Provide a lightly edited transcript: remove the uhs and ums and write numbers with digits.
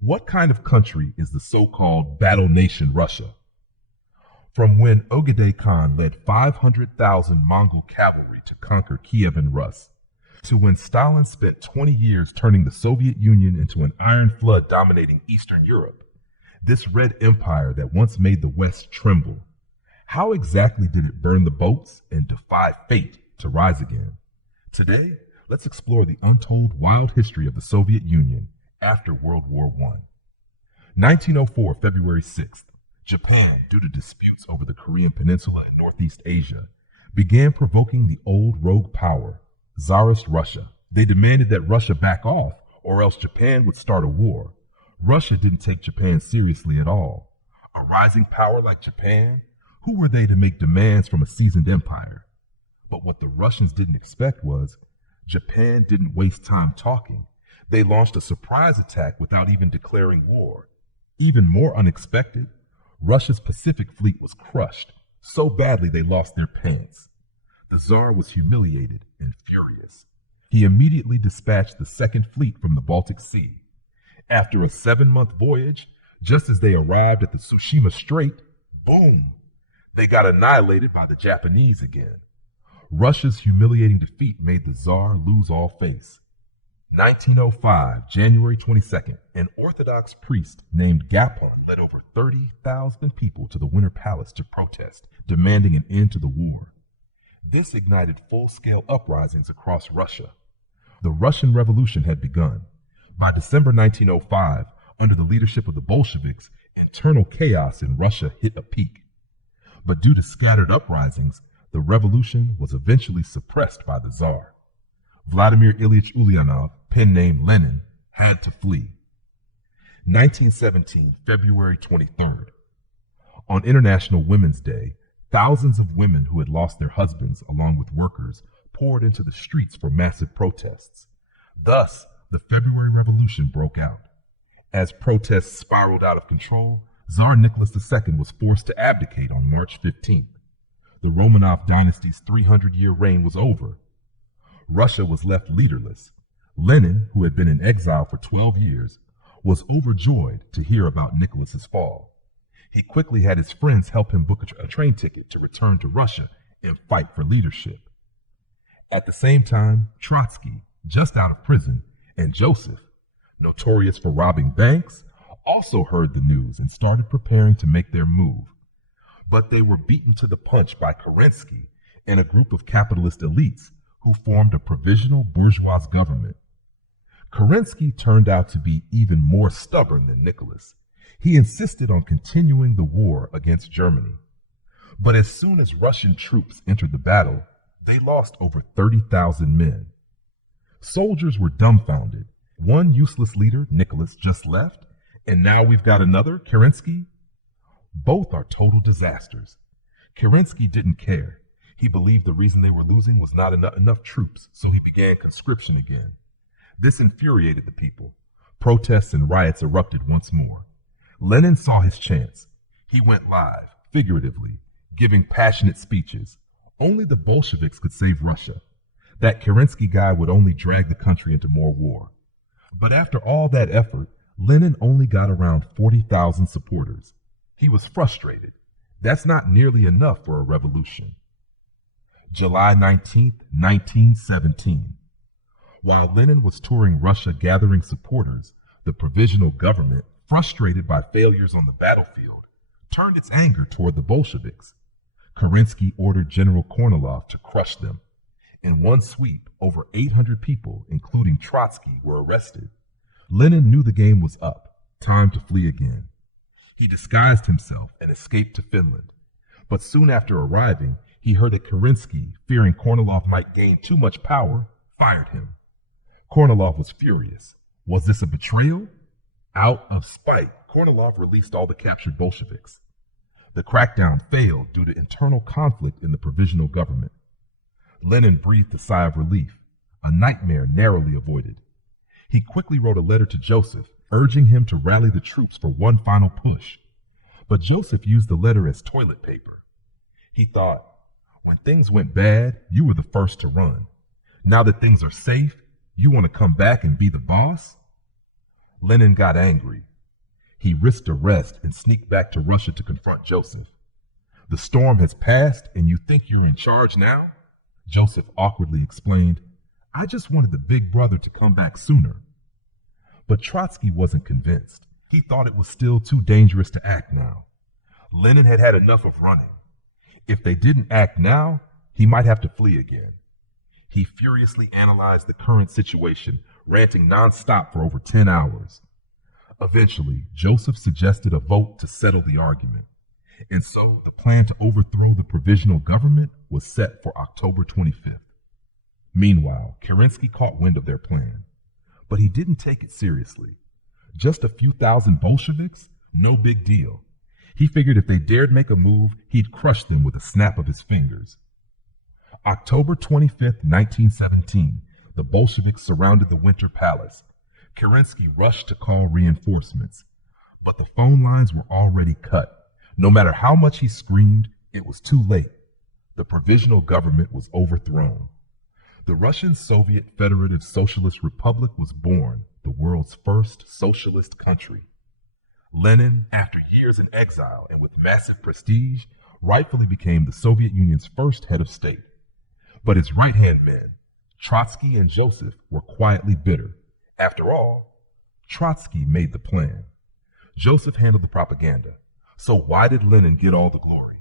What kind of country is the so-called battle nation Russia? From when Ögedei Khan led 500,000 Mongol cavalry to conquer Kiev and Rus, to when Stalin spent 20 years turning the Soviet Union into an iron flood dominating Eastern Europe, this red empire that once made the West tremble, how exactly did it burn the boats and defy fate to rise again? Today, let's explore the untold wild history of the Soviet Union after World War I. 1904, February 6th, Japan, due to disputes over the Korean Peninsula and Northeast Asia, began provoking the old rogue power, Tsarist Russia. They demanded that Russia back off, or else Japan would start a war. Russia didn't take Japan seriously at all. A rising power like Japan? Who were they to make demands from a seasoned empire? But what the Russians didn't expect was, Japan didn't waste time talking. They launched a surprise attack without even declaring war. Even more unexpected, Russia's Pacific fleet was crushed so badly they lost their pants. The Tsar was humiliated and furious. He immediately dispatched the Second Fleet from the Baltic Sea. After a 7-month voyage, just as they arrived at the Tsushima Strait, boom, they got annihilated by the Japanese again. Russia's humiliating defeat made the Tsar lose all face. 1905, January 22nd, an Orthodox priest named Gapon led over 30,000 people to the Winter Palace to protest, demanding an end to the war. This ignited full-scale uprisings across Russia. The Russian Revolution had begun. By December 1905, under the leadership of the Bolsheviks, internal chaos in Russia hit a peak. But due to scattered uprisings, the revolution was eventually suppressed by the Tsar. Vladimir Ilyich Ulyanov, pen name Lenin, had to flee. 1917, February 23rd. On International Women's Day, thousands of women who had lost their husbands, along with workers, poured into the streets for massive protests. Thus, the February Revolution broke out. As protests spiraled out of control, Tsar Nicholas II was forced to abdicate on March 15th. The Romanov dynasty's 300-year reign was over. Russia was left leaderless. Lenin, who had been in exile for 12 years, was overjoyed to hear about Nicholas's fall. He quickly had his friends help him book a train ticket to return to Russia and fight for leadership. At the same time, Trotsky, just out of prison, and Joseph, notorious for robbing banks, also heard the news and started preparing to make their move. But they were beaten to the punch by Kerensky and a group of capitalist elites who formed a provisional bourgeois government. Kerensky turned out to be even more stubborn than Nicholas. He insisted on continuing the war against Germany. But as soon as Russian troops entered the battle, they lost over 30,000 men. Soldiers were dumbfounded. One useless leader, Nicholas, just left, and now we've got another, Kerensky? Both are total disasters. Kerensky didn't care. He believed the reason they were losing was not enough troops, so he began conscription again. This infuriated the people. Protests and riots erupted once more. Lenin saw his chance. He went live, figuratively, giving passionate speeches. Only the Bolsheviks could save Russia. That Kerensky guy would only drag the country into more war. But after all that effort, Lenin only got around 40,000 supporters. He was frustrated. That's not nearly enough for a revolution. July 19th, 1917. While Lenin was touring Russia gathering supporters, the provisional government, frustrated by failures on the battlefield, turned its anger toward the Bolsheviks. Kerensky ordered General Kornilov to crush them. In one sweep, over 800 people, including Trotsky, were arrested. Lenin knew the game was up, time to flee again. He disguised himself and escaped to Finland. But soon after arriving, he heard that Kerensky, fearing Kornilov might gain too much power, fired him. Kornilov was furious. Was this a betrayal? Out of spite, Kornilov released all the captured Bolsheviks. The crackdown failed due to internal conflict in the provisional government. Lenin breathed a sigh of relief, a nightmare narrowly avoided. He quickly wrote a letter to Joseph, urging him to rally the troops for one final push. But Joseph used the letter as toilet paper. He thought, when things went bad, you were the first to run. Now that things are safe, you want to come back and be the boss? Lenin got angry. He risked arrest and sneaked back to Russia to confront Joseph. The storm has passed and you think you're in charge now? Joseph awkwardly explained, I just wanted the big brother to come back sooner. But Trotsky wasn't convinced. He thought it was still too dangerous to act now. Lenin had had enough of running. If they didn't act now, he might have to flee again. He furiously analyzed the current situation, ranting nonstop for over 10 hours. Eventually, Joseph suggested a vote to settle the argument. And so the plan to overthrow the provisional government was set for October 25th. Meanwhile, Kerensky caught wind of their plan. But he didn't take it seriously. Just a few thousand Bolsheviks? No big deal. He figured if they dared make a move, he'd crush them with a snap of his fingers. October 25th, 1917, the Bolsheviks surrounded the Winter Palace. Kerensky rushed to call reinforcements. But the phone lines were already cut. No matter how much he screamed, it was too late. The provisional government was overthrown. The Russian Soviet Federative Socialist Republic was born, the world's first socialist country. Lenin, after years in exile and with massive prestige, rightfully became the Soviet Union's first head of state. But his right-hand men, Trotsky and Joseph, were quietly bitter. After all, Trotsky made the plan. Joseph handled the propaganda. So why did Lenin get all the glory?